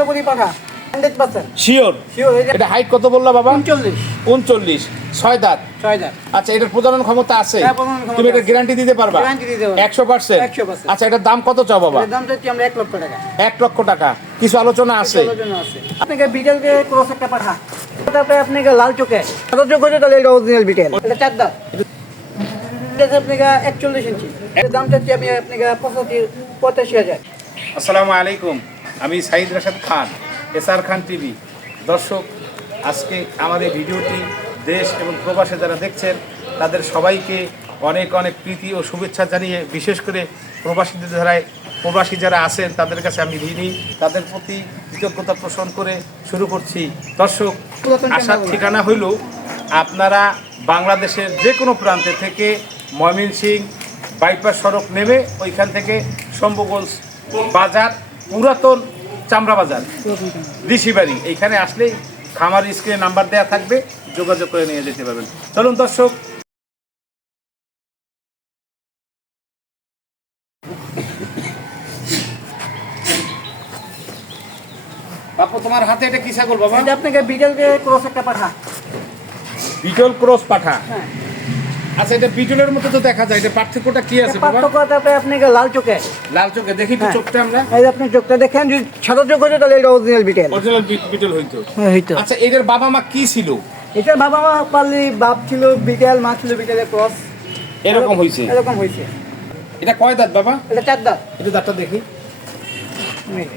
তোতাপুরি পাঠা 100% sure sure. এটা height কত বললা বাবা? 39 39 ছয় দাঁত। 6 দাঁত। আচ্ছা এটার প্রজনন ক্ষমতা আছে? হ্যাঁ, প্রজনন ক্ষমতা তুমি এটা আছে। গ্যারান্টি দিতে পারবা? গ্যারান্টি দিতে পারবো। 100%? 100%। আচ্ছা এটার দাম কত চাও বাবা? এর দাম চাচ্ছি আমরা 1 লক্ষ টাকা। 1 লক্ষ টাকা। কিছু আলোচনা আছে? আলোচনা আছে। আপনাকে বিটেল দিয়ে ক্রস একটা পাঠা, তারপরে আপনাকে লাল চোখে সদর্য করে তাহলে এটা অরিজিনাল বিটেল। এটা 4 দাঁত। এটা আপনাকে 41 ইঞ্চি। এর দাম চাচ্ছি আমি আপনাকে 85,000। আসসালামু আলাইকুম, আমি সাইদ রাশাদ খান, এসআর খান টিভি। দর্শক, আজকে আমাদের ভিডিওটি দেশ এবং প্রবাসে যারা দেখছেন তাদের সবাইকে অনেক অনেক প্রীতি ও শুভেচ্ছা জানিয়ে, বিশেষ করে প্রবাসীদের প্রবাসী যারা আছেন তাদের কাছে আমি ঋণী, তাদের প্রতি কৃতজ্ঞতা পোষণ করে শুরু করছি। দর্শক, আসার ঠিকানা হইল আপনারা বাংলাদেশের যে কোনো প্রান্তে থেকে ময়মনসিংহ বাইপাস সড়ক নেমে ওইখান থেকে শম্ভুগঞ্জ বাজার, পুরাতন চামড়া বাজার, ঋষিবাড়ি, এইখানে আসলেই খামার স্ক্রিনে নাম্বার দেওয়া থাকবে, যোগাযোগ করে নিয়ে যেতে পারবেন। চলুন দর্শক। বাপু, তোমার হাতে এটা কি ছাগল বাবা? এটা আপনাকে বিটেল দিয়ে ক্রস একটা পাঠা। বিটল ক্রস পাঠা। হ্যাঁ। আচ্ছা, এটা বিটলের মতো তো দেখা যায়, এটা পার্থক্যটা কি আছে বাবা? পার্থক্য তারপরে আপনাকে লাল চোখে। লাল চোখে দেখি তো চোখটা আমরা। এই যে আপনি চোখটা দেখেন, যদি সদর্য করে তাহলে এটা অরিজিনাল বিটেল। অরিজিনাল বিটল হইতো। হ্যাঁ হইতো। আচ্ছা, এদের বাবা মা কি ছিল? এটা বাবা মা পারলি বাপ ছিল বিটেল, মা ছিল বিটেলের ক্রস। এরকম হইছে? এরকম হইছে। এটা কয় দাঁত বাবা? এটা 4 দাঁত। এটা দাঁতটা দেখি। এই যে।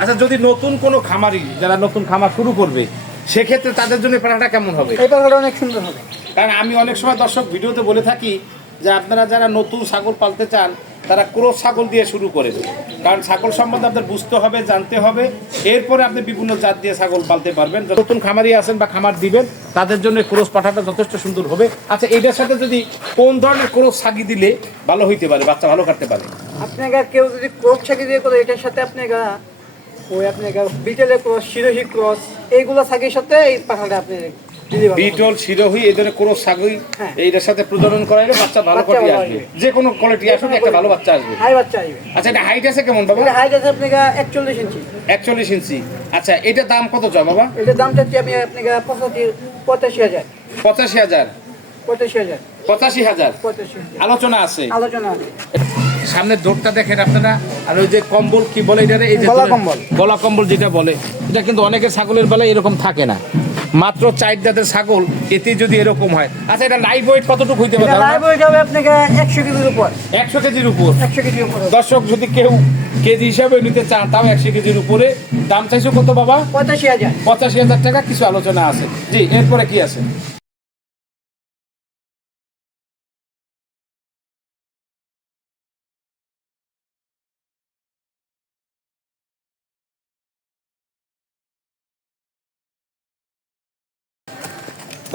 আচ্ছা, যদি নতুন কোনো খামারি যারা নতুন খামার শুরু করবে সেক্ষেত্রে তাদের জন্য পাঠাটা কেমন হবে? এই পাঠাটা অনেক সুন্দর হবে। কারণ আমি অনেক সময় দর্শক ভিডিওতে বলে থাকি যে আপনারা যারা নতুন ছাগল পালতে চান তারা ক্রস ছাগল দিয়ে শুরু করেন, কারণ ছাগল সম্বন্ধে আপনার বুঝতে হবে, জানতে হবে, এরপরে আপনি বিভিন্ন জাত দিয়ে ছাগল পালতে পারবেন। নতুন খামারি আছেন বা খামার দিবেন তাদের জন্য ক্রস পাঠাটা যথেষ্ট সুন্দর হবে। আচ্ছা, এটার সাথে যদি কোন ধরনের ক্রস ছাগি দিলে ভালো হইতে পারে, বাচ্চা ভালো কাটতে পারে? আপনাকে কেউ যদি ক্রস ছাগি দিয়ে করে, এটার সাথে আপনাকে ওই আপনাকে বিটেলের ক্রস, শিরোহী ক্রস, এইগুলো ছাগির সাথে এই পাঠাটা আপনি বিটল, শিরোহী, এই ধরনের ক্রস ছাগল এইটার সাথে প্রজনন করাইলে বাচ্চা ভালো কোয়ালিটি আসবে। যে কোনো কোয়ালিটি আসুক, একটা ভালো বাচ্চা আসবে। হাই বাচ্চা আসবে। আচ্ছা, এটা হাইট আছে কেমন বাবা? এটা হাইট আছে আপনাকে 41 ইঞ্চি। 41 ইঞ্চি। আচ্ছা, এটা দাম কত চাও বাবা? এটার দাম চাচ্ছি আমি আপনাকে 85,000। 85,000? 85,000। 85,000 আলোচনা আছে? আলোচনা আছে। সামনে দৌড়টা দেখেন আপনারা। আর ওই যে কম্বল কি বলে এটা, এই যে গলা কম্বল, গলা কম্বল যেটা বলে, এটা কিন্তু অনেকের ছাগলের বেলায় এরকম থাকে না। মাত্র 4 দাঁতের ছাগল, এতে যদি এরকম হয়। আচ্ছা, এটা লাইভ ওয়েট কতটুকু হইতে পারে? লাইভ ওয়েট হবে আপনাকে 100 কেজির উপর। 100 কেজির উপর? 100 কেজির উপর। দর্শক, যদি কেউ কেজি হিসাবে নিতে চান তাও 100 কেজির উপরে। দাম চাইছো কত বাবা? 85,000। 85,000 টাকা। কিছু আলোচনা আছে। জি, এরপরে কি আছে?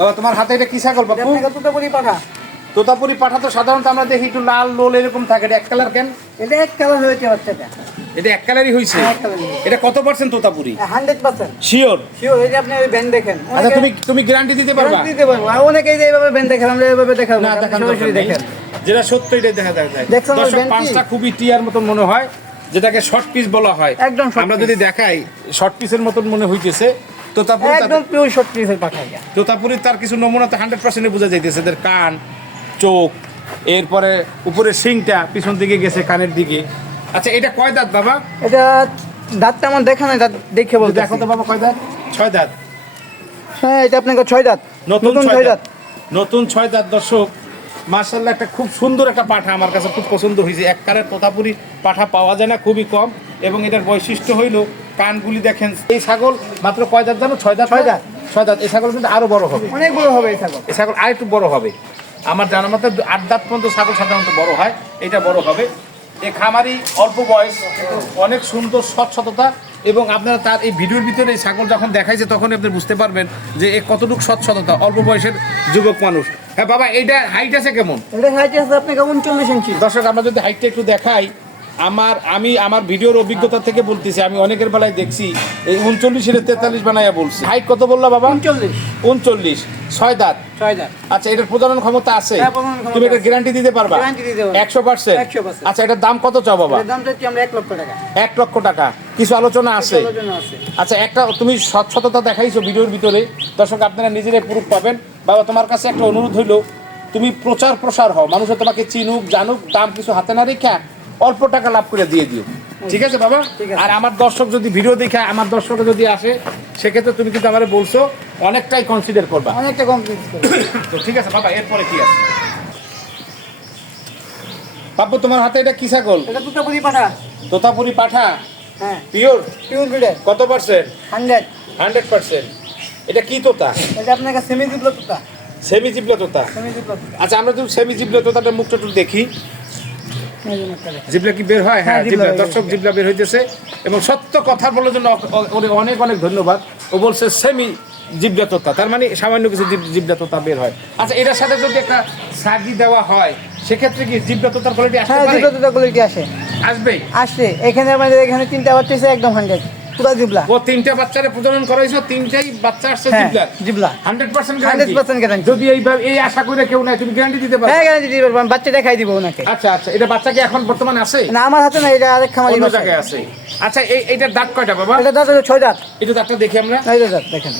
বাবা, তোমার হাতে এটা কি ছাগল বাবু? আপনাকে তোতাপুরি পাঠা। তোতাপুরি পাঠা তো সাধারণত আমরা দেখি একটু লাল লোল এরকম থাকে, এটা এক কালার কেন? এটা এক কালার হয়েছে বাচ্চাটা। এটা এক কালারই হইছে? এক কালার। এটা কত পার্সেন্ট তোতাপুরি? 100% শিওর? শিওর। এই যে আপনি ওই ব্যান্ড দেখেন। আচ্ছা, তুমি গ্যারান্টি দিতে পারবা? দিতে পারবো। আর অনেকেই যে এইভাবে ব্যান্ড দেখেন, আমরা এইভাবে দেখাবো না, দেখান সরাসরি দেখেন। যেটা সত্য এটা দেখা যায়। দেখছেন ওই দর্শক, ব্যান্ড কি? পাঁচটা খুবই টিয়ার মতন মনে হয়, যেটাকে শর্ট পিস বলা হয়। একদম short আমরা piece। যদি দেখাই শর্ট পিসের মতন মনে হইতেছে। তোতাপুরি, একদম পিওর শর্ট পিসের পাঠা এটা। তোতাপুরির তার কিছু নমুনা তো 100% বোঝা যাইতেছে। এদের কান, চোখ, এরপরে উপরে শিংটা পিছন দিকে গেছে কানের দিকে। আচ্ছা, এটা কয় দাঁত বাবা? এটা দাঁতটা আমার দেখা নাই, দাঁত দেখে বলতে। দেখো তো বাবা, কয় দাঁত? 6 দাঁত। হ্যাঁ, এটা আপনাকে 6 দাঁত। নতুন 6 দাঁত। নতুন 6 দাঁত। দর্শক, মাশাআল্লাহ, একটা খুব সুন্দর একটা পাঠা আমার কাছে খুব পছন্দ হয়েছে। এক কালের তোতাপুরি পাঠা পাওয়া যায় না, খুবই কম। এবং এটার বৈশিষ্ট্য হইল কানগুলি দেখেন। এই ছাগল মাত্র কয় দাঁত জানো? 6 দাঁত। 6 দাঁত। 6 দাঁত। এই ছাগল কিন্তু আরো বড় হবে, অনেক বড় হবে এই ছাগল। এই ছাগল আর একটু বড় হবে। আমার জানা মতে 8 দাঁত পর্যন্ত ছাগল সাধারণত বড় হয়, এটা বড় হবে। এই খামারি অল্প বয়স, অনেক সুন্দর স্বচ্ছতা। এবং আপনারা তার এই ভিডিওর ভিতরে এই ছাগল যখন দেখাইছে তখন আপনি বুঝতে পারবেন যে এ কতটুকু স্বচ্ছতা, অল্প বয়সের যুবক মানুষ। হ্যাঁ বাবা, এইটা হাইট আছে কেমন? এটা হাইট আছে আপনাকে 39 ইঞ্চি। দর্শক, আমরা যদি হাইটটা একটু দেখাই, আমার ভিডিওর অভিজ্ঞতা থেকে বলতেছি, আমি অনেকের বেলায় দেখছি এই 39 43 বানাইয়া বলছি। হাইট কত বললা বাবা? 39 6 দাঁত। আচ্ছা, এটার প্রজনন ক্ষমতা আছে? হ্যাঁ, প্রজনন ক্ষমতা তুমি এটা আছে। গ্যারান্টি দিতে পারবা? গ্যারান্টি দিতে পারবো। 100%? 100%। আচ্ছা, এটার দাম কত চাও বাবা? এর দাম চাচ্ছি আমরা 1 লক্ষ টাকা। 1 লক্ষ টাকা। কিছু আলোচনা আছে? আলোচনা আছে। আচ্ছা, একটা তুমি স্বচ্ছতা দেখাইছো ভিডিওর ভিতরে, দর্শক আপনারা নিজেরাই প্রুফ পাবেন। বাবা, তোমার কাছে একটা অনুরোধ হইলো, তুমি প্রচার প্রসার হও, মানুষ তোমাকে চিনুক জানুক, দাম কিছু হাতে না রেখা অল্প টাকা লাভ করে দিয়ে দিও। ঠিক আছে বাবা? ঠিক আছে। আর আমার দর্শক যদি ভিডিও দেখে, আমার দর্শক যদি আসে, সেক্ষেত্রে তুমি কিন্তু আমারে বলছো অনেকটাই কনসিডার করবা। অনেকটা কমপ্লিট করে। তো ঠিক আছে বাবা, এরপরে কি আছে? বাবু, তোমার হাতে এটা কি ছাগল? এটা তোতাপুরি পাঠা। তোতাপুরি পাঠা? হ্যাঁ, পিওর? পিওর ব্রিডের। কত পার্সেন্ট? 100। 100%। এটা কি তোতা? এটা আপনার কাছে সেমি জিবলা তোতা। সেমি জিবলা তোতা? সেমি জিবলা তোতা। আচ্ছা, আমরা তো সেমি জিবলা তোতাটা মুখটা একটু দেখি। এই যে একটা দেখেন। জিবলা কি বের হয়? হ্যাঁ, হ্যাঁ, জিবলা জিবলা। বের দর্শক, হয়েছে। জিবলা বের হইতেছে এবং সত্য কথা বলার জন্য ওরে অনেক অনেক ধন্যবাদ। ও বলছে সেমি জিবলা তোতা, তার মানে সামান্য কিছু জিবলা তোতা বের হয়। আচ্ছা, এটার সাথে যদি একটা সাগি দেওয়া হয়, সেক্ষেত্রে কি জিবলা তোতার কোয়ালিটি আসতে হ্যাঁ, পারে? জিবলা তোতা কোয়ালিটি আসে। আসবেই। আসছে। এখানে আমাদের এখানে 3টা বাচ্চা আছে একদম 100 পুরা জিবলা। ও 3টে বাচ্চারে প্রজনন করাইছো, 3টাই বাচ্চা আসছে হ্যাঁ, জিবলা? জিবলা। 100% 100% guarantee। যদি এইভাবে এই আশা করে কেউ নাই, তুমি গ্যারান্টি দিতে পারো? হ্যাঁ, গ্যারান্টি দিতে পারবো। আমি বাচ্চা দেখাই দিব ওনাকে। আচ্ছা আচ্ছা, এটা বাচ্চা কি এখন বর্তমানে আছে? না, আমার হাতে না, এটা আরেক খামারি অন্য বাচ্চা। জায়গায় আছে। আচ্ছা, এইটার দাঁত কয়টা বাবা? এটা দাঁত হলো 6 দাঁত। এটা দাঁতটা দেখি আমরা। এই যে দাঁত দেখেন।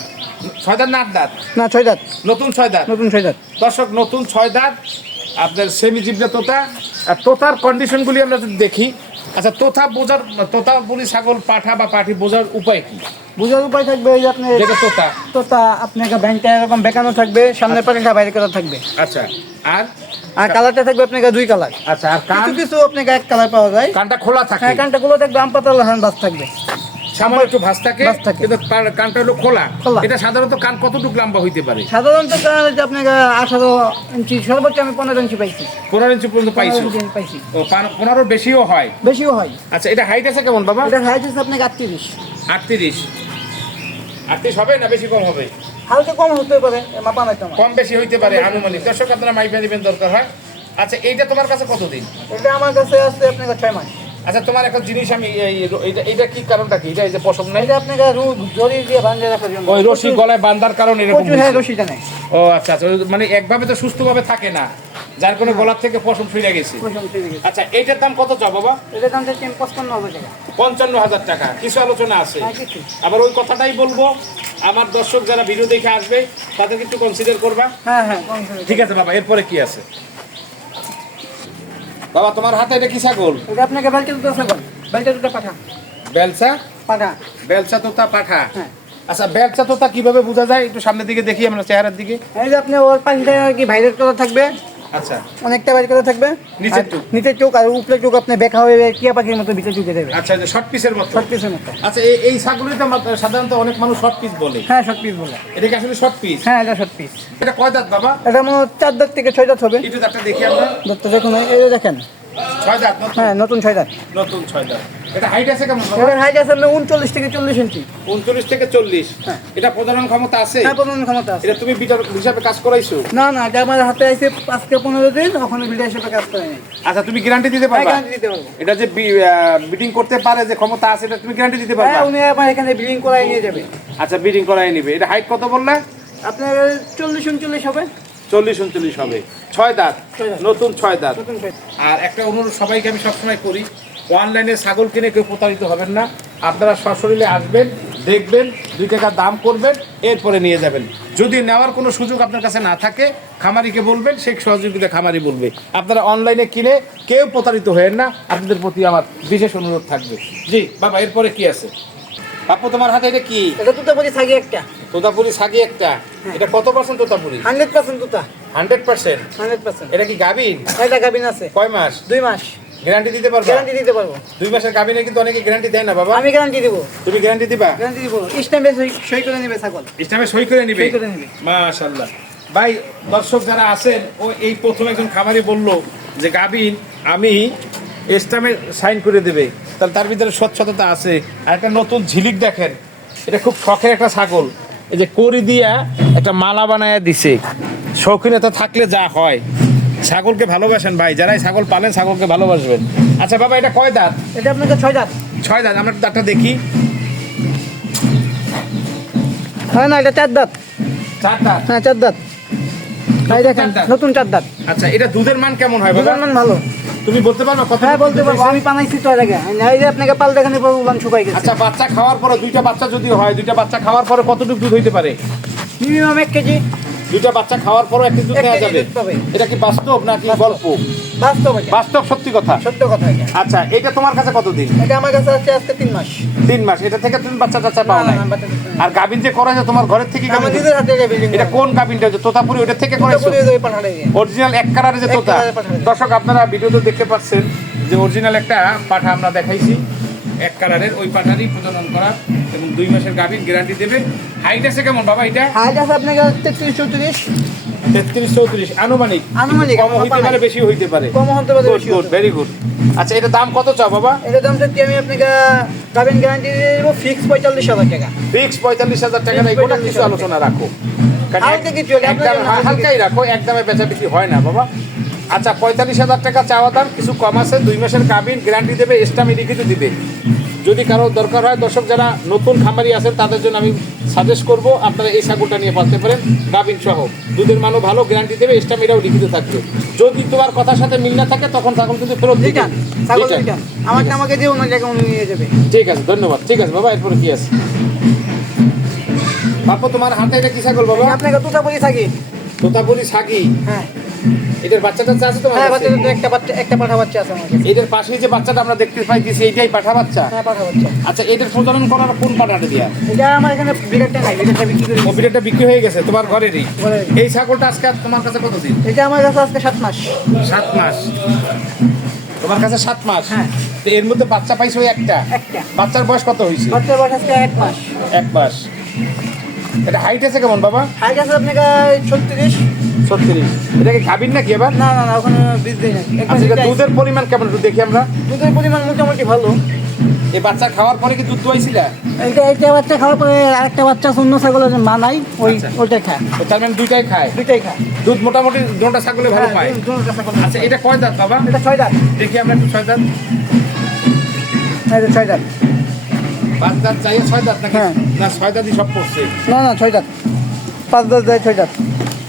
6 দাঁত না 8 দাঁত? না, 6 দাঁত। নতুন 6 দাঁত। নতুন 6 দাঁত। দর্শক, নতুন 6 দাঁত, আপনার সেমি জিবলা তোতা। আর তোতার কন্ডিশনগুলি আমরা যদি দেখি, আচ্ছা, তোতা বলি ছাগল, পাঠা বা পাঠি বোঝার উপায় কি? বুঝার উপায় থাকবে এই যে আপনি যেটা তোতা। তোতা আপনাকে ব্যাংকটা এরকম বেঁকানো থাকবে, সামনে পাখিটা বাইরে করা থাকবে। আচ্ছা, আর আর কালারটা থাকবে আপনাকে 2 কালার। আচ্ছা, আর কান? কিছু কিছু আপনাকে 1 কালার পাওয়া যায়। কানটা খোলা থাকে? হ্যাঁ, কানটা গুলো থাকবে আম পাতা লাহান বাস থাকবে। সামনে একটু ভাঁজ থাকে, ভাঁজ থাকে। কিন্তু কানটা হলো খোলা। খোলা। এটা সাধারণত কান কতটুকু লম্বা হইতে পারে? সাধারণত কান হচ্ছে আপনাকে 18 ইঞ্চি, সর্বোচ্চ আমি 15 ইঞ্চি পাইছি। 15 ইঞ্চি পর্যন্ত 15 পাইছো? ইঞ্চি পাইছি। ও, 15 বেশিও হয়? বেশিও হয়। আচ্ছা, এটা হাইট আছে কেমন বাবা? এটা হাইট আছে আপনাকে 38। 38 হবে না বেশি কম হবে? হালকা কম হতে পারে, মাপা নাই তোমার। কম বেশি হইতে পারে আনুমানিক। দর্শক, আপনারা মাইপা দিবেন দরকার হয়। আচ্ছা, এইটা তোমার কাছে কতদিন? এটা আমার কাছে আছে আপনাকে 6 মাস। আচ্ছা, তোমার একটা জিনিস আমি এইটা কি কারণটা কি? এটা এই যে পশম নাই? এটা আপনাকে জড়ি দিয়ে বাঁধে রাখার জন্য। ওই রশি গলায় বান্ধার কারণে এরকম প্রচুর, হ্যাঁ, হয়েছে। রশিটা নেই। ও আচ্ছা আচ্ছা, মানে একভাবে তো সুস্থভাবে থাকে না, যার কোনো গলার থেকে পশম ফিরে গেছে। পয়সা উঠে গেছে। আচ্ছা, এইটার দাম কত চাও বাবা? এটার দাম চাচ্ছি 55,000 টাকা। 55,000 টাকা। কিছু আলোচনা আছে? হ্যাঁ, কিছু। আবার ওই কথাটাই বলবো, আমার দর্শক যারা ভিডিও দেখে আসবে তাদেরকে একটু কনসিডার করবা। হ্যাঁ, হ্যাঁ, কম করে। ঠিক আছে বাবা, এরপরে কি আছে? বাবা, তোমার হাতে এটা কি ছাগল? এটা আপনাকে বেলচা দুটো ছাগল। বেলচা দুটো পাঠা। বেলসা? পাঠা। বেলসা তোতা পাঠা? হ্যাঁ। আচ্ছা, বেলসা তোতা কিভাবে বোঝা যায়? একটু সামনের দিকে দেখি আমরা, চেহারার দিকে। এই যে আপনি ওর পাখিটা কি ভাইরাল করা থাকবে, আচ্ছা অনেকটা বাইরে করা থাকবে। নিচের আর চোখ? নিচের চোখ আর উপরে চোখ আপনি বেঁকা হয়ে টিয়া পাখির মতো ভিতরে চুকে দেবে। আচ্ছা, শর্ট পিসের মতো? শর্ট পিসের মতো। আচ্ছা, এই ছাগলই তো সাধারণত অনেক মানুষ শর্ট পিস বলে। হ্যাঁ, শর্ট পিস বলে। এটা কি আসলে শর্ট পিস? হ্যাঁ, এটা শর্ট পিস। এটা কয় দাঁত বাবা? এটা মনে হয় 4 দাঁত থেকে 6 দাঁত হবে। একটু দাঁতটা দেখি আমরা। দাঁতটা দেখুন, এই যে দেখেন। 6 দাঁত? নতুন? হ্যাঁ, নতুন 6 দাঁত। নতুন 6 দাঁত। এটা হাইট আছে কেমন বাবা? এটার হাইট আছে আপনার 39 থেকে 40 ইঞ্চি। 39 থেকে 40। হ্যাঁ। এটা প্রজনন ক্ষমতা আছে? হ্যাঁ, প্রজনন ক্ষমতা আছে। এটা তুমি বিটার হিসাবে কাজ করাইছো? না, না, এটা আমার হাতে আছে 5 থেকে 15 দিন, ওখানে ভিডিও হিসেবে কাজ করে নাই। আচ্ছা, তুমি গ্যারান্টি দিতে হ্যাঁ, পারবা? গ্যারান্টি দিতে পারবো। এটা যে বিডিং করতে পারে, যে ক্ষমতা আছে, এটা তুমি গ্যারান্টি দিতে পারবা? হ্যাঁ, উনি আমার এখানে ব্রিডিং করাই নিয়ে যাবে। আচ্ছা, বিডিং করাই নিবে। এটা হাইট কত বললে? আপনার 40-39 হবে। 40-39 হবে। 6 দাঁত? 6 দাঁত। নতুন 6 দাঁত। নতুন ছয়। আর একটা অনুরোধ সবাইকে আমি সবসময় করি, অনলাইনে ছাগল কিনে কেউ প্রতারিত হবেন না। আপনারা সশরীরে আসবেন, দেখবেন, 2 টাকা দাম করবেন, এরপরে নিয়ে যাবেন। যদি নেওয়ার কোনো সুযোগ আপনার কাছে না থাকে, খামারিকে বলবেন, সেই সহযোগিতা খামারি বলবে। আপনারা অনলাইনে কিনে কেউ প্রতারিত হবেন না, আপনাদের প্রতি আমার বিশেষ অনুরোধ থাকবে। জি বাবা, এরপরে কি আছে? আপু, তোমার হাতে এটা কি? এটা তোতাপুরি ছাগি একটা। তোতাপুরি ছাগি একটা? এটা কত পার্সেন্ট তোতাপুরি? 100% তোতা। 100%? 100%। এটা কি গাভীন? এটা গাবিন আছে। কয় মাস? 2 মাস। গ্যারান্টি দিতে পারবা? গ্যারান্টি দিতে পারবো। 2 মাসের গাভীনে কিন্তু অনেকে গ্যারান্টি দেয় না বাবা। আমি গ্যারান্টি দিব। তুমি গ্যারান্টি দিবা? গ্যারান্টি দিব। স্ট্যাম্পে সই করে নেবে ছাগল। ইসলামে সই করে নিবে? সই করে নিবে। মাশাআল্লাহ। ভাই, দর্শক যারা আছেন, ও এই প্রথম একজন খামারি বলল যে গাভীন আমি ইসলামে সাইন করে দেবে, তাহলে তার ভিতরে স্বচ্ছতা আছে। আর একটা নতুন ঝিলিক দেখেন, এটা খুব শখের একটা ছাগল। এই যে করি দিয়া একটা মালা বানায় দিছে, শৌখিনতা থাকলে যা হয়। ছাগলকে ভালোবাসেন ভাই, যারাই ছাগল পালেন ছাগলকে ভালোবাসবেন। আচ্ছা বাবা, এটা কয় দাঁত? এটা আপনাকে 6 দাঁত। 6 দাঁত। আমরা একটু দাঁতটা দেখি। হ্যাঁ না, এটা 4 দাঁত। 4 দাঁত। হ্যাঁ 4 দাঁত। ভাই দেখেন, 4 দাঁত। নতুন 4 দাঁত। আচ্ছা, এটা দুধের মান কেমন হয় বাবা? দুধের মান ভালো। তুমি বলতে পারবে কত? হ্যাঁ বলতে পারবো, আমি বানাইছি তো এর আগে। এই যে আপনাকে পাল দেখেন উলান শুকাই গেছে। আচ্ছা, বাচ্চা খাওয়ার পরে, দুইটা বাচ্চা যদি হয়, দুইটা বাচ্চা খাওয়ার পরে কতটুকু দুধ হইতে পারে? Minimum 1 KG. দুইটা বাচ্চা খাওয়ার পরে 1 কেজি দুধ 1 নেওয়া কেজি যাবে? দুধ পাবে। এটা কি বাস্তব নাকি গল্প? বাস্তব এটা। বাস্তব, সত্যি কথা। সত্য কথা এটা। আচ্ছা, এটা তোমার কাছে কতদিন? এটা আমার কাছে আছে আজকে 3 মাস। 3 মাস। এটা থেকে তুমি বাচ্চা টাচ্চা পাও না, নাই? না, বাচ্চা দিতে না। আর গাবিন যে করা যায় তোমার ঘরের থেকে আমার গাবিন? নিজের হাতে যে বিল্ডিং। এটা কোন গাবিনটা? যে তোতাপুরি, ওটা থেকে করাইছো? পাঠালে গিয়ে। অরিজিনাল এক কালারে যে এক তোতা। কালারে পাঠা। দর্শক, আপনারা ভিডিওতে দেখতে পাচ্ছেন যে অরিজিনাল একটা পাঠা আমরা দেখাইছি, এক কালারের। ওই পাঠারই প্রজনন করা এবং 2 মাসের গাবিন, গ্যারান্টি দেবে। হাইট আছে কেমন বাবা এটা? হাইট আছে আপনাকে 33-34। 33-34 আনুমানিক। আনুমানিক, কম হইতে পারে, বেশি হইতে পারে। কম হতে পারে, বেশি গুড, হতে পারে। Very good. আচ্ছা, এটা দাম কত চাও বাবা? এটার দাম চাচ্ছি আমি আপনাকে গাবিন গ্যারান্টি দেবো ফিক্স 45,000 টাকা। ফিক্স 45,000 টাকা। না, এগুলো কিছু আলোচনা রাখো। কারণ হালকা কিছু হলে একদম আপনাকে হালকাই রাখো, একদমে বেচা বিক্রি হয় না বাবা। আচ্ছা, 45,000 টাকা চাওয়া দাম, কিছু কম আছে। 2 মাসের গাবিন, গ্যারান্টি দেবে, স্টামি লিখিত দিবে। যদি কারো দরকার হয়, দর্শক যারা নতুন খামারি আছেন তাদের জন্য আমি সাজেস্ট করব আপনারা এই ছাগলটা নিয়ে পালতে পারেন, গাবিন সহ। দুধের মানও ভালো, গ্যারান্টি দেবে, স্টামিটাও লিখিত থাকবে। যদি তোমার কথার সাথে মিল না থাকে তখন ছাগল কিন্তু ফেরত দিতে। রিটার্ন, ছাগল রিটার্ন। আমাকে দিয়ে অন্য জায়গায় উনি নিয়ে যাবে। ঠিক আছে, ধন্যবাদ। ঠিক আছে বাবা, এরপরে কি আছে? বাপু, তোমার হাতে এটা কি ছাগল বাবা? আপনাকে তোতাপুরি থাকি। তোতাপুরি ছাগি। হ্যাঁ এটার বাচ্চা টাচ্চা আছে তোমার হ্যাঁ, কাছে? বাচ্চা একটা পাঠা বাচ্চা আছে আমার কাছে। এটার পাশেই যে বাচ্চাটা আমরা দেখতে পাইতেছি, এইটাই পাঠা বাচ্চা? হ্যাঁ পাঠা বাচ্চা। আচ্ছা, এটার প্রজনন করার কোন পাঠাটা দিয়া? এটা আমার এখানে বিরাটটা নাই, বিরাটটা বিক্রি করে দিয়েছি। কপিটাটা বিক্রি হয়ে গেছে তোমার ঘরেরই? ঘরেরই। এই ছাগলটা আজকে তোমার কাছে কতদিন? এটা আমার কাছে আজকে 7 মাস। 7 মাস। তোমার কাছে 7 মাস? হ্যাঁ। তো এর মধ্যে বাচ্চা পাইছো একটা? একটা। বাচ্চার বয়স কত হয়েছে? বাচ্চার বয়স আজকে 1 মাস। 1 মাস। এটা হাইট আছে কেমন বাবা? হাইট আছে আপনাকে 36। 36। এটা কি গাভীর নাকি এবার? না না না, ওখানে বীজ দেই না। আচ্ছা, এটা দুধের পরিমাণ কেমন একটু দেখি আমরা। দুধের পরিমাণ মোটামুটি ভালো। এই বাচ্চা খাওয়ার পরে কি দুধ দোয়াইছিলা? একটা বাচ্চা খাওয়ার পরে আরেকটা বাচ্চা অন্য ছাগলের মানাই, আচ্ছা। ওইটাই খায়। তো তার মানে দুইটাই খায়? দুইটাই খায়। দুধ মোটামুটি দুটো ছাগলে ভালো পায়। হ্যাঁ, দুটোটা ছাগল। আচ্ছা, এটা কয় দাঁত বাবা? এটা 6 দাঁত। দেখি আমরা একটু 6 দাঁত। হ্যাঁ, এটা 6 দাঁত। 5 দাঁত চাই, 6 দাঁত নাকি? হ্যাঁ। না, 6 দাঁতই সব পড়ছে। না না, 6 দাঁত। 5 দাঁত দেয়, 6 দাঁত।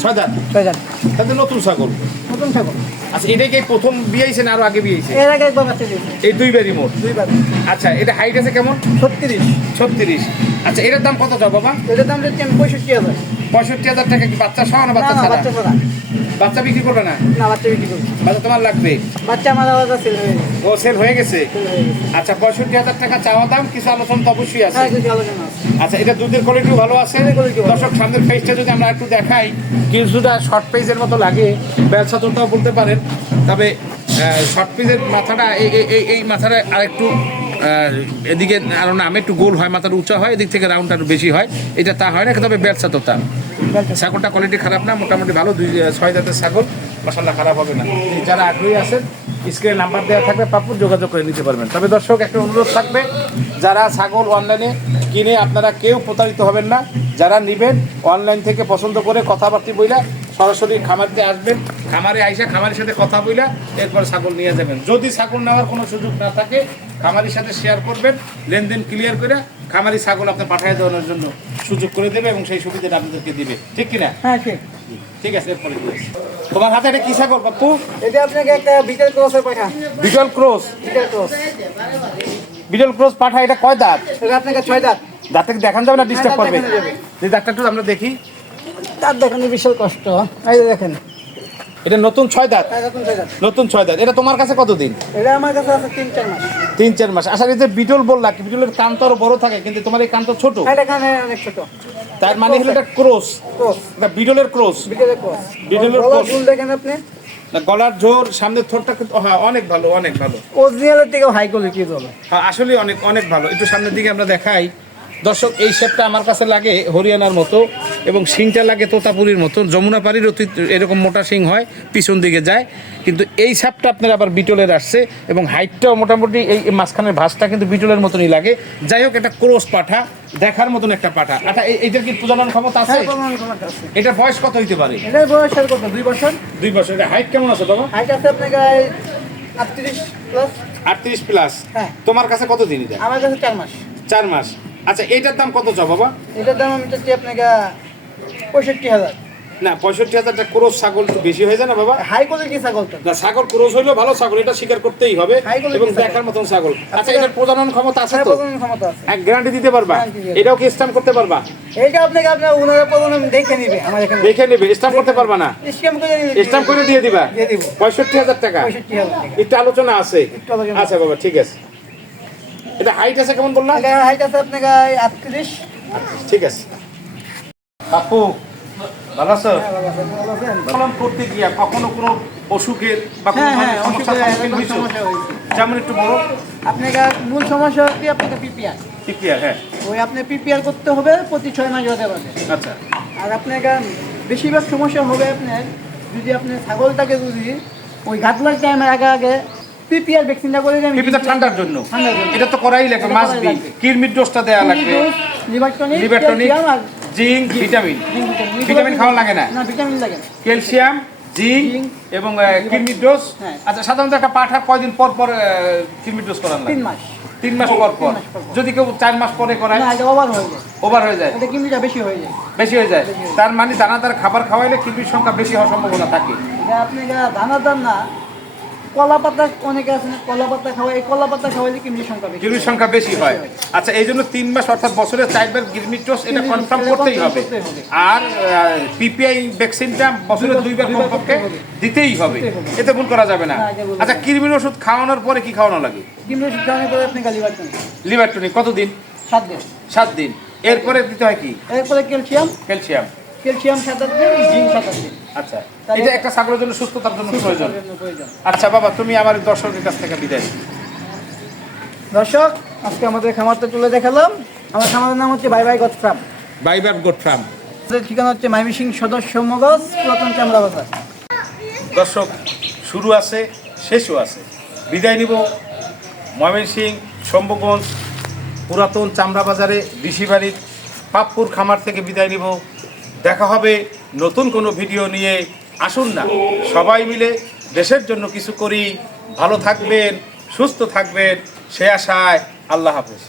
6 দাঁত। 6 দাঁত। তাহলে নতুন ছাগল। নতুন ছাগল। আচ্ছা, এটাই কি প্রথম বিয়েছে না আরো আগে বিয়েছে? এর আগে একবার বাচ্চা দিয়েছে। এই দুইবারই মোট? 2 বার। আচ্ছা, এটা হাইট আছে কেমন? 36। 36। আচ্ছা, এটার দাম কত চাও বাবা? এটার দাম দিচ্ছি আমি 65,000। 65,000 টাকা। কি বাচ্চা সহ না না বাচ্চা না, ছাড়া? বাচ্চা ছাড়া। বাচ্চা বিক্রি করবে না? না, বাচ্চা বিক্রি করবো। বাচ্চা তোমার লাগবে? বাচ্চা আমার আলাদা সেল হয়ে গেছে। ও, সেল হয়ে গেছে? সেল হয়ে গেছে। আচ্ছা, 65,000 টাকা চাওয়া দাম, কিছু আলোচনা তো অবশ্যই আছে। হ্যাঁ, কিছু আলোচনা আছে। আচ্ছা, এটা দুধের কোয়ালিটিও ভালো আছে। দুধের quality ভালো। দর্শক, সামনের পেজটা যদি আমরা একটু দেখাই, কিছুটা শর্ট পেজের মতো লাগে, ব্যবসা তোটাও বলতে পারেন। তবে শর্ট পেজের মাথাটা এই মাথাটা আরেকটু এদিকে আরো নামে একটু গোল হয়, মাথাটা উঁচা হয়, এদিক থেকে রাউন্ডটা একটু বেশি হয়। এটা তা হয় না, তবে ব্যবসা তোতা। ছাগলটা কোয়ালিটি খারাপ না, মোটামুটি ভালো। 6 দাঁতের ছাগল, মাশাআল্লাহ, খারাপ হবে না। যারা আগ্রহী আছেন, স্ক্রিনে নাম্বার দেওয়া থাকবে, পাপুর যোগাযোগ করে নিতে পারবেন। তবে দর্শক, একটা অনুরোধ থাকবে, যারা ছাগল অনলাইনে কিনে আপনারা কেউ প্রতারিত হবেন না। যারা নেবেন অনলাইন থেকে পছন্দ করে কথাবার্তা বইলা সরাসরি খামারিতে আসবেন, খামারে আইসা খামারির সাথে কথা বইলা এরপর ছাগল নিয়ে যাবেন। যদি ছাগল নেওয়ার কোনো সুযোগ না থাকে, খামারির সাথে শেয়ার করবেন, লেনদেন ক্লিয়ার করে খামারি ছাগল আপনার পাঠিয়ে দেওয়ার জন্য সুযোগ করে দেবে এবং সেই সুবিধাটা আপনাদেরকে দিবে। ঠিক কিনা? হ্যাঁ ঠিক। ঠিক আছে, এরপরে কি আছে? তোমার হাতে এটা কি ছাগল পাপ্পু? এটা আপনাকে একটা বিটেল ক্রসের পাঠা। Beetle cross. Beetle cross. Beetle cross পাঠা। এটা কয় দাঁত? এটা আপনাকে 6 দাঁত। দাঁতকে দেখান যাবে না? ডিস্টার্ব হ্যাঁ, দাঁত করবে? দেখানো যাবে। যে দাঁতটা একটু আমরা দেখি। দাঁত দেখানো বিশাল কষ্ট। এই যে দেখেন, এটা নতুন 6 দাঁত। হ্যাঁ, নতুন 6 দাঁত। নতুন 6 দাঁত। এটা তোমার কাছে কতদিন? এটা আমার কাছে আছে 3-4 মাস। 3-4 মাস। আসলে যে বিটল বললা, কি বিটলের কান তো আরো বড় থাকে, কিন্তু তোমার এই কান তো ছোট। এটা কানে অনেক ছোট। তার মানে হলো এটা ক্রস, ক্রস। এটা বিটলের ক্রস। বিটেলের ক্রস। বিটলের গলার ক্রস। ঝুল দেখেন আপনি। না, গলার জোর, সামনের ঠোঁটটা কিন্তু হ্যাঁ অনেক ভালো, অনেক ভালো। অরিজিনালের থেকেও হাই কোয়ালিটি বলে। হ্যাঁ, আসলে অনেক অনেক ভালো। একটু সামনের দিকে আমরা দেখাই দর্শক এই শেপটা আমার কাছে লাগে হরিয়ানার মতো এবং শিংটা লাগে তোতাপুরির মতো। যমুনা পাড়ির অতি এরকম মোটা শিং হয়, পিছন দিকে যায়, কিন্তু এই শেপটা আপনার আবার বিটলের আসছে এবং হাইটটাও মোটামুটি এই মাঝখানের ভাঁজটা কিন্তু বিটলের মতনই লাগে। যাই হোক, একটা ক্রস পাঠা, দেখার মতন একটা পাঠা। আচ্ছা, এইটার কি প্রজনন ক্ষমতা আছে? হ্যাঁ, প্রমাণ ক্ষমতা আছে। এটার বয়স কত হইতে পারে? এটার বয়স আর কত? 2 বছর। 2 বছর। এটা হাইট কেমন আছে বাবা? হাইট আছে আপনার গায়ে 38 প্লাস। 38 প্লাস। হ্যাঁ। তোমার কাছে কত দিন এটা? আমার কাছে 4 মাস। 4 মাস। আচ্ছা, এইটার দাম কত চাও বাবা? এটার দাম আমি চাচ্ছি আপনাকে 65,000। না, 65,000 টাকা ক্রস ছাগল একটু বেশি হয়ে যায় না বাবা? হাই কোয়ালিটি ছাগল তো। না, ছাগল ক্রস হইলেও ভালো ছাগল, এটা স্বীকার করতেই হবে High quality এবং ছাগল। দেখার মতন ছাগল। আচ্ছা, এটার প্রজনন ক্ষমতা আছে হ্যাঁ, তো? প্রজনন ক্ষমতা আছে। এক গ্যারান্টি দিতে পারবা? Guarantee দিয়ে দেব। এটাও কি স্ট্যাম্প করতে পারবা? এইটা আপনাকে আপনার ওনারা প্রজনন দেখে নিবে আমার এখানে। দেখে নেবে, স্ট্যাম্প করতে পারবা না? স্ক্যাম করে নিবে। স্ট্যাম্প করে দিয়ে দিবা? দিয়ে দিব। 65,000 টাকা। 65,000 টাকা। একটু আলোচনা আছে। একটু আলোচনা আচ্ছা বাবা, ঠিক আছে। এটা হাইট আছে কেমন বললাম? এটা হাইট আছে আপনাকে 38। ঠিক আছে। আপু ভালো আছো? হ্যাঁ, ভালো আছেন, ভালো আছেন? পালন করতে গিয়া কখনো কোনো অসুখের বা কোনো হ্যাঁ, হ্যাঁ, ধরনের সমস্যার অসুবিধা সম্মুখীন হয়েছো? সমস্যা হয়েছে। যেমন একটু বড় আপনাকে মূল সমস্যা হচ্ছে আপনাকে পিপিআর। ঠিক হ্যাঁ। ওই আপনি পিপিআর করতে হবে প্রতি 6 মাস বাদে বাদে। আচ্ছা, আর আপনাকে বেশিরভাগ সমস্যা হবে আপনার যদি আপনি ছাগলটাকে যদি ওই গাদলার টাইমের আগে আগে পিপিআর ভ্যাকসিনটা করে দেন। পিপিটা ঠান্ডার জন্য। ঠান্ডার জন্য। এটা তো করাই লাগবে, এটা মাস্ট করাই বি। লাগবে। কিরমির ডোজটা দেওয়া লাগবে, লিভার টনিক, লিভারটনিক, ক্যালসিয়াম আর জিঙ্ক, ভিটামিন। ভিটামিন খাওয়া লাগে না? না, ভিটামিন লাগে না। ক্যালসিয়াম, জিঙ্ক জিঙ্ক এবং কিরমির ডোজ। হ্যাঁ। আচ্ছা, সাধারণত একটা পাঠার কয়দিন পর পর কিরমির ডোজ করানো 3 লাগে? মাস। 3 মাস পর পর। 3 মাস পর পর। যদি কেউ 4 মাস পরে করায় না, এটা ওভার হয়ে যায়। ওভার হয়ে যায়, এটা কিমিটা বেশি হয়ে যায়। বেশি হয়ে যায়। তার মানে দানাদার খাবার খাওয়াইলে কিরমির সংখ্যা বেশি হওয়ার সম্ভাবনা থাকে। এটা আপনি দানাদার না, কলা পাতা অনেকে আছে না, কলা পাতা খাওয়াই, এই কলা পাতা খাওয়াইলে কিমির সংখ্যা বেশি। কিরমির সংখ্যা বেশি হয়। আচ্ছা, এই জন্য 3 মাস অর্থাৎ বছরে 4 বার কিরমির ডোজ এটা কিরমির কনফার্ম ডোজ করতেই confirm হবে। করতেই হবে। আর পিপিআই ভ্যাকসিনটা বছরে 2 বার দুইবার কমপক্ষে করতে হবে। দিতেই হবে। দিতেই হবে। এতে ভুল করা যাবে না। না, এটা ভুল আচ্ছা, কিরমির ওষুধ খাওয়ানোর পরে কি খাওয়ানো লাগে? কিমির খাওয়ানোর পরে আপনি লিভার টনিক লিভার টনিক কতদিন? 7 দিন। 7 দিন। এরপরে দিতে হয় কি? এরপরে ক্যালসিয়াম, ক্যালসিয়াম। 7 দিন, জিঙ্ক 7 দিন। আচ্ছা, তাহলে- এটা একটা ছাগলের জন্য সুস্থতার জন্য প্রয়োজন। প্রয়োজন। আচ্ছা বাবা, তুমি আমার দর্শকের কাছ থেকে বিদায় দিও। দর্শক, আজকে আমাদের খামারটা তুলে দেখালাম। আমার খামারের নাম হচ্ছে bye bye god farm. বাইবার goat farm. আমাদের ঠিকানা হচ্ছে মাইমিসিং সদর সমগজ, পুরাতন চামড়া বাজার। দর্শক, শুরু আছে, শেষও আছে। বিদায় নিব ময়মনসিংহ শম্ভুগঞ্জ পুরাতন চামড়া বাজারে ঋষিবাড়ির পাপ্পুর খামার থেকে বিদায় নিব। দেখা হবে নতুন কোনো ভিডিও নিয়ে। আসুন না, সবাই মিলে দেশের জন্য কিছু করি। ভালো থাকবেন, সুস্থ থাকবেন, সে আশায়। আল্লাহ হাফেজ।